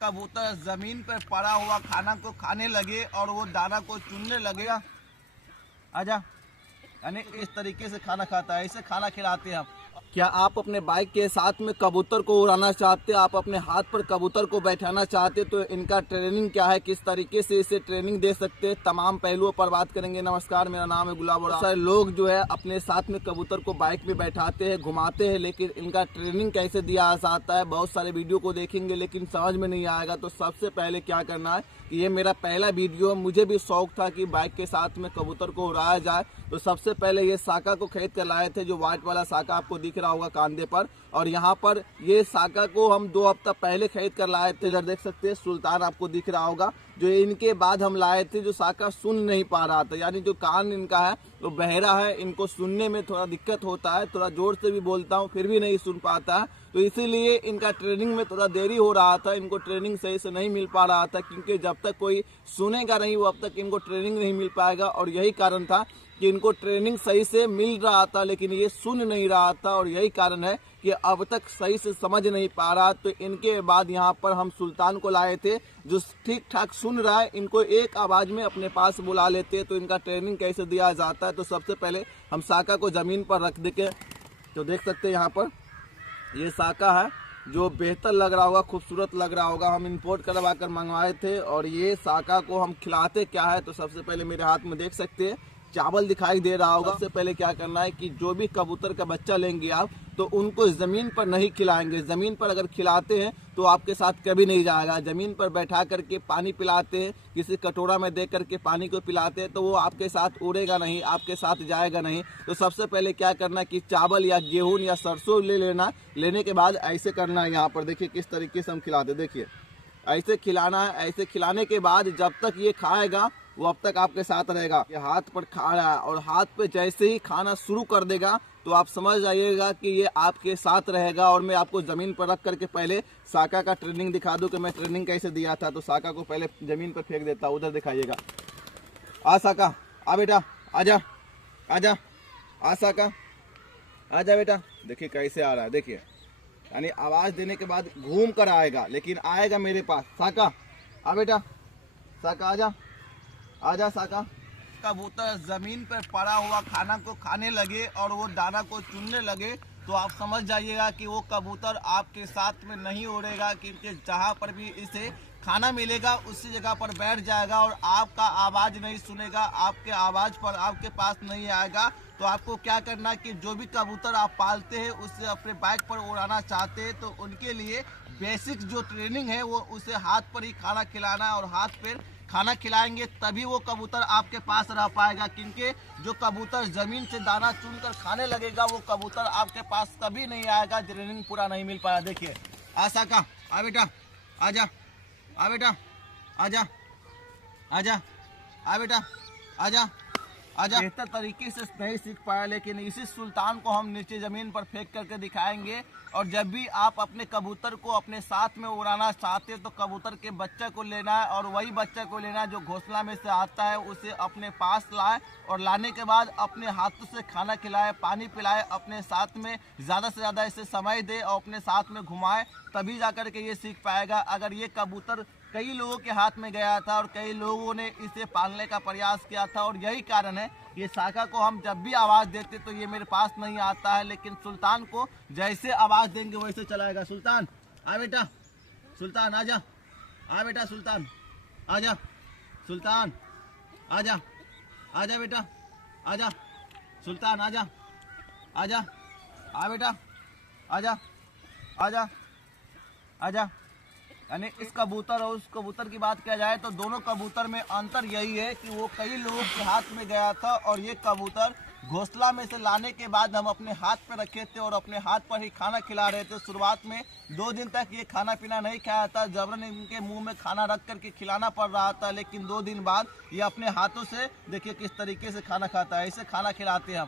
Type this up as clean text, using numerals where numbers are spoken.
कबूतर जमीन पर पड़ा हुआ खाना को खाने लगे और वो दाना को चुनने लगेगा। आजा, यानी इस तरीके से खाना खाता है, इसे खाना खिलाते हैं हम। क्या आप अपने बाइक के साथ में कबूतर को उड़ाना चाहते हैं, आप अपने हाथ पर कबूतर को बैठाना चाहते तो इनका ट्रेनिंग क्या है, किस तरीके से इसे ट्रेनिंग दे सकते हैं, तमाम पहलुओं पर बात करेंगे। नमस्कार, मेरा नाम है गुलाब। बहुत सारे लोग जो है अपने साथ में कबूतर को बाइक में बैठाते हैं, घुमाते हैं, लेकिन इनका ट्रेनिंग कैसे दिया जाता है, बहुत सारे वीडियो को देखेंगे लेकिन समझ में नहीं आएगा। तो सबसे पहले क्या करना है कि ये मेरा पहला वीडियो, मुझे भी शौक था कि बाइक के साथ में कबूतर को उड़ाया जाए। तो सबसे पहले ये साका को खरीद कर लाए थे, जो व्हाइट वाला साका आपको दिख रहा होगा कांधे पर। और यहाँ पर ये साका को हम 2 हफ्ता पहले खरीद कर लाए थे। इधर देख सकते हैं सुल्तान आपको दिख रहा होगा, जो इनके बाद हम लाए थे। जो साका सुन नहीं पा रहा था, यानी जो कान इनका है वो बहरा है, इनको सुनने में थोड़ा दिक्कत होता है, थोड़ा जोर से भी बोलता हूँ फिर भी नहीं सुन पाता है। तो इसीलिए इनका ट्रेनिंग में थोड़ा देरी हो रहा था, इनको ट्रेनिंग सही से नहीं मिल पा रहा था, क्योंकि जब तक कोई सुनेगा नहीं वो अब तक इनको ट्रेनिंग नहीं मिल पाएगा। और यही कारण था कि इनको ट्रेनिंग सही से मिल रहा था लेकिन ये सुन नहीं रहा था, और यही कारण है कि अब तक सही से समझ नहीं पा रहा। तो इनके बाद यहाँ पर हम सुल्तान को लाए थे, जो ठीक ठाक सुन रहा है। इनको एक आवाज में अपने पास बुला लेते, तो इनका ट्रेनिंग कैसे दिया जाता है। तो सबसे पहले हम साका को जमीन पर रख दे के, तो देख सकते हैं यहाँ पर ये साका है, जो बेहतर लग रहा होगा, खूबसूरत लग रहा होगा। हम इंपोर्ट करवा कर मंगवाए थे। और ये साका को हम खिलाते क्या है, तो सबसे पहले मेरे हाथ में देख सकते हैं चावल दिखाई दे रहा होगा। सबसे पहले क्या करना है कि जो भी कबूतर का बच्चा लेंगे आप, तो उनको जमीन पर नहीं खिलाएंगे। जमीन पर अगर खिलाते हैं तो आपके साथ कभी नहीं जाएगा। जमीन पर बैठा करके पानी पिलाते हैं, किसी कटोरा में दे करके पानी को पिलाते हैं, तो वो आपके साथ उड़ेगा नहीं, आपके साथ जाएगा नहीं। तो सबसे पहले क्या करना है कि चावल या गेहूं या सरसों ले लेना। लेने के बाद ऐसे करना है, यहाँ पर देखिए किस तरीके से हम खिलाते, देखिए ऐसे खिलाना है। ऐसे खिलाने के बाद जब तक ये खाएगा वो अब तक आपके साथ रहेगा। ये हाथ पर खा रहा है, और हाथ पे जैसे ही खाना शुरू कर देगा तो आप समझ जाइएगा कि ये आपके साथ रहेगा। और मैं आपको जमीन पर रख करके पहले साका का ट्रेनिंग दिखा दूं कि मैं ट्रेनिंग कैसे दिया था। तो साका को पहले जमीन पर फेंक देता, उधर दिखाइएगा। आ साका, आ बेटा, आजा आजा, आ साका, आजा बेटा। देखिए कैसे आ रहा है, देखिए यानी आवाज देने के बाद घूम कर आएगा, लेकिन आएगा मेरे पास। साका, आ बेटा, साका आजा, आजा साका। कबूतर जमीन पर पड़ा हुआ खाना को खाने लगे और वो दाना को चुनने लगे, तो आप समझ जाइएगा कि वो कबूतर आपके साथ में नहीं उड़ेगा, क्योंकि जहाँ पर भी इसे खाना मिलेगा उसी जगह पर बैठ जाएगा और आपका आवाज नहीं सुनेगा, आपके आवाज पर आपके पास नहीं आएगा। तो आपको क्या करना है कि जो भी कबूतर आप पालते हैं उससे अपने बाइक पर उड़ाना चाहते हैं, तो उनके लिए बेसिक जो ट्रेनिंग है वो उसे हाथ पर ही खाना खिलाना है। और हाथ पर खाना खिलाएंगे तभी वो कबूतर आपके पास रह पाएगा, क्योंकि जो कबूतर जमीन से दाना चुनकर खाने लगेगा वो कबूतर आपके पास कभी नहीं आएगा, ट्रेनिंग पूरा नहीं मिल पाया। देखिए आशा का, आ बेटा, आजा, आ बेटा, आजा आजा, आ बेटा, आजा आजा। बेहतर तरीके से नहीं सीख पाया, लेकिन इसी सुल्तान को हम नीचे जमीन पर फेंक करके दिखाएंगे। और जब भी आप अपने कबूतर को अपने साथ में उड़ाना चाहते हैं तो कबूतर के बच्चे को लेना है, और वही बच्चे को लेना है जो घोंसला में से आता है, उसे अपने पास लाए और लाने के बाद अपने हाथों से खाना खिलाए, पानी पिलाए, अपने साथ में ज़्यादा से ज़्यादा इसे समय दे और अपने साथ में घुमाए, तभी जाकर के ये सीख पाएगा। अगर ये कबूतर कई लोगों के हाथ में गया था और कई लोगों ने इसे पालने का प्रयास किया था, और यही कारण है ये साका को हम जब भी आवाज़ देते तो ये मेरे पास नहीं आता है, लेकिन सुल्तान को जैसे आवाज़ देंगे वैसे चलाएगा। सुल्तान, आ बेटा, सुल्तान आजा, आ बेटा, सुल्तान आजा, सुल्तान आजा, आजा बेटा, आजा, सुल्तान आजा, आजा, आ बेटा, आजा आजा आजा। यानी इस कबूतर और उस कबूतर की बात किया जाए तो दोनों कबूतर में अंतर यही है कि वो कई लोगों के हाथ में गया था, और ये कबूतर घोंसला में से लाने के बाद हम अपने हाथ पे रखे थे और अपने हाथ पर ही खाना खिला रहे थे। शुरुआत में 2 दिन तक ये खाना पीना नहीं खाया था, जबरन इनके मुंह में खाना रख करके खिलाना पड़ रहा था, लेकिन 2 दिन बाद ये अपने हाथों से देखिए किस तरीके से खाना खाता है। इसे खाना खिलाते हैं हम।